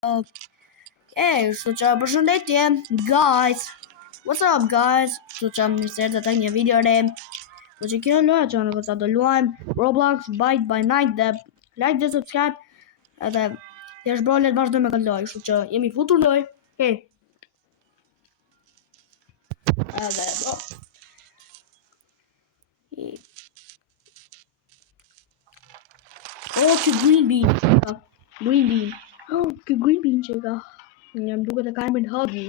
Hey, kështu që përshëndetje, guys. What's up, guys? Kështu që më njësër të të një video re. Kështu që kjo loja që në kësa do luajmë Roblox Bite by Night dhe like dhe subscribe edhe të është brolet vazhdo me këtë loj. Kështu që jemi futur loj. Hey. Edhe bro. Oh, që green bean. Green bean. Oh, që green bean që ka. Njëm duke të ka emrin Huggy.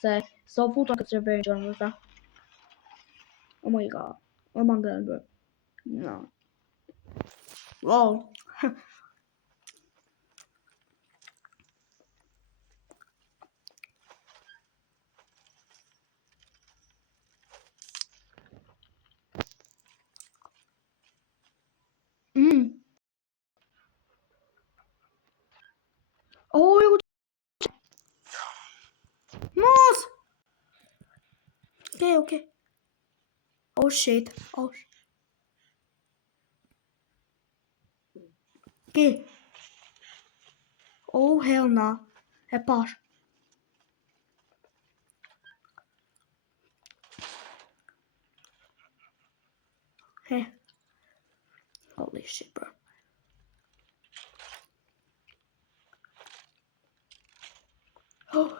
Se so futur këtë serverin që në ta. Oh my god. Oh my god, bro. No. Wow. Oh, eu... Nossa! Okay. Oh shit. Oh. Okay. Oh hell no. É paz. Hey. Holy shit, bro. Oh.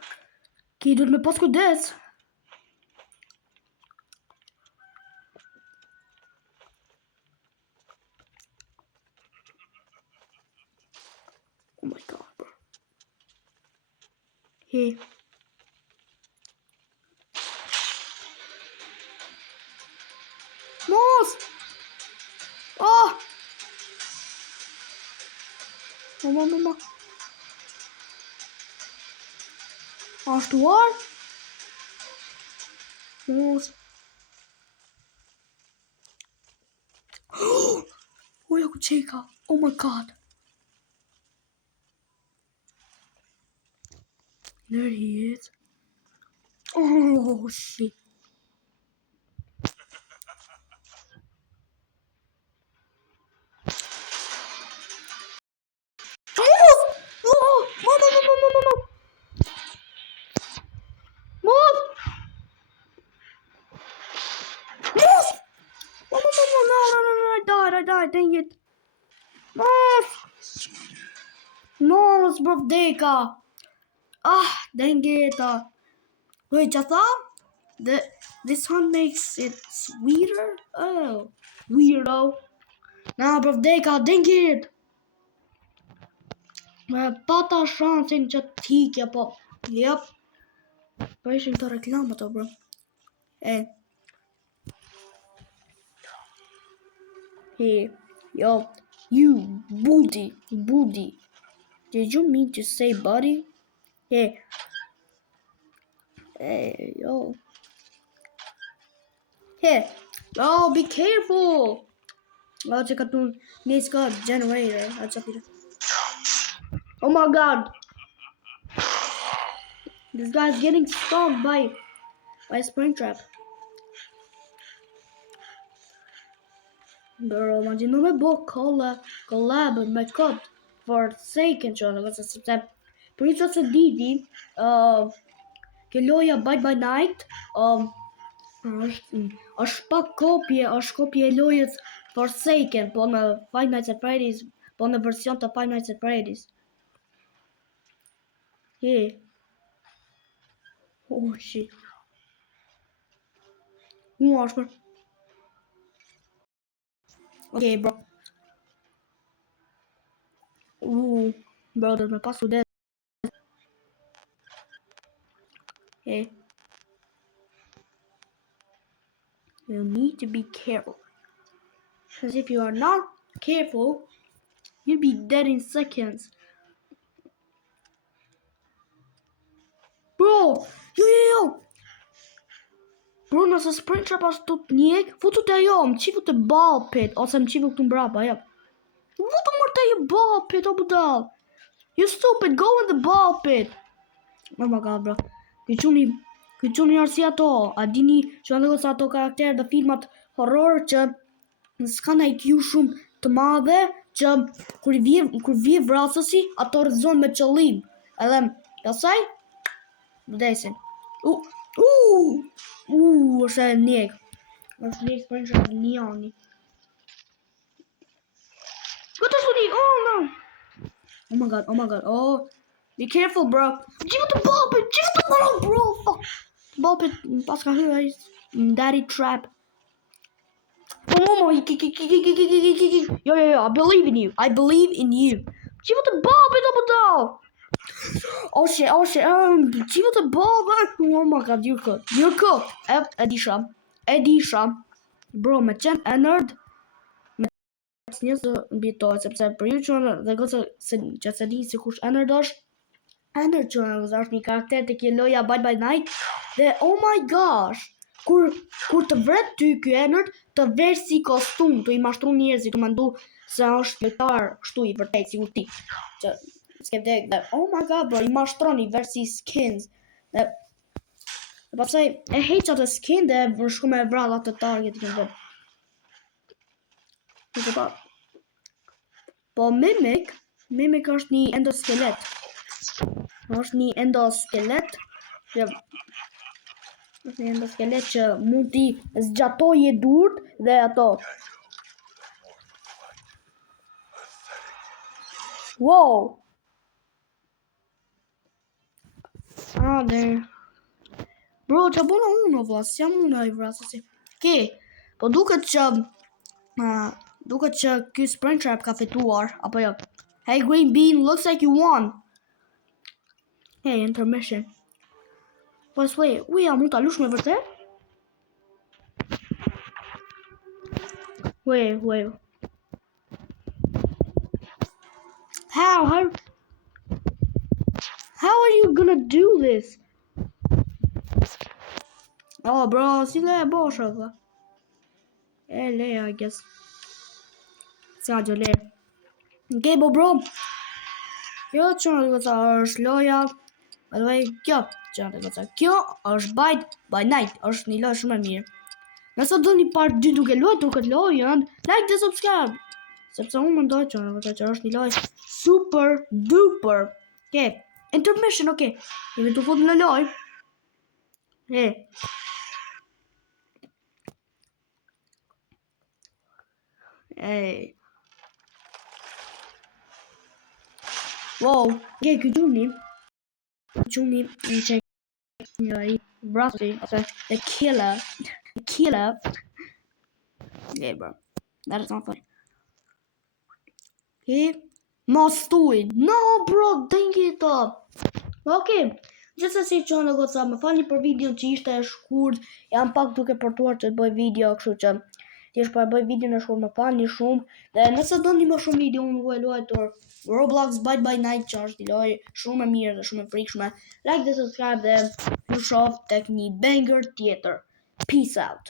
Okay, dude, me posso com this. Oh my god, bro. Hey. Nossa! Oh! Mama. Acho var. Nossa. Oh, eu chega. Oh my god. There he is. Oh shit. I died, dang it. No, it's birthday. Ah, dang it. Wait, just this one makes it sweeter? Oh, weirdo. Now, birthday, dang it. Pata shansin që t'hikja, po. Yep. Po ishin të reklamë ato, bro. Hey. Hey, yo, you, booty. Did you mean to say buddy? Hey. Hey, yo. Hey, oh, be careful. Oh, check out this got generator. Oh my god. This guy's getting stung by a Springtrap. Bro, imagine me bo collab me kod Forsaken që në sepse për një se diti kjo loja Bite by Night është pak kopje e lojës Forsaken, po në Five Nights at Freddy's, po në version të Five Nights at Freddy's. Hey. Oh shit. Është. Okay, bro. Bro, me pasu dead. Hey. You need to be careful. Because if you are not careful, you'll be dead in seconds. Bro, yo. Bro, nëse Springtrap ashtë të të njek, futu të ajo, më qifu të ball pit, ose më qifu këtu mbrapa, jep. Futu mërë të ajo ball pit, o budal. You stupid, go in the ball pit. Oh my god, bro. Këquni arsi ato, a dini që në sa ato karakterë dhe filmat horror që s'kan IQ shumë të madhe, që kur vje vrasësi, ato rëzon me qëllim. Edhe pastaj vdesin. Është njek. Është njek Springtrap Neoni. What is it? Oh no! Oh my god. Oh, be careful, bro. Give the ball, bro. Fuck. Ball pit. Paska hyrë ai. Daddy trap. Oh, yo, I believe in you. Give the ball, bit. Oh shit. Give the ball, bro. Oh my god, you're cooked. Edisha. Bro, me qenë e nerd. Një së mbitoj, sepse për ju që se di si kush Ennard është. Ennard që është një karakter të kjo loja Bite by Night. Dhe oh my gosh, kur të vret ty ky Ennard, të ver si kostum, të i mashtru njerëzit, të mendu se është lojtar kështu i vërtet si ti. Që s'ke vdek dhe oh my god bro, i mashtron i ver si skins. Dhe pastaj e heq atë skin dhe shku me vrall atë target të Po Mimic është një endoskelet. Është një endoskelet që mund t'i zgjatoj e durt dhe ato. Wow! Dhe bro, që bona unë vlas, jam unë i vrasësi. Ke, po duket që ky Springtrap ka fituar, apo jo? Hey Green Bean, looks like you won. Hey, intermission. Wait, a mund ta lush me vërtet? Wait. How are you gonna do this? Oh bro, si le bosha vë. Le, I guess. Ska gjë le. Okay, bro. Kjo që në të është loja. Kjo është Bite by Night. Është një lojë shumë e mirë. Nëse do një part 2 duke luajtur këtë lojën, like dhe subscribe. Sepse unë mendoj që është një lojë super duper. Okay, intermission, okay. Jemi të fut në lojë. Hey. Wow, okay, këtë gjuni në qek një brasi, ose the killer. Okay, bro, that is not funny. Okay, must do it. No, bro, dang it up. Okay, gjithsesi që në goca, më falni për video që ishte e shkurt, jam pak duke portuar që të bëj video, kështu që thjesht po e bëj video në shkurt, më falni shumë. Dhe nëse doni më shumë video, unë luajtur Roblox Bite by Night, që është një lojë shumë e mirë dhe shumë e frikshme. Like dhe subscribe dhe ju shoh tek një banger tjetër. Peace out.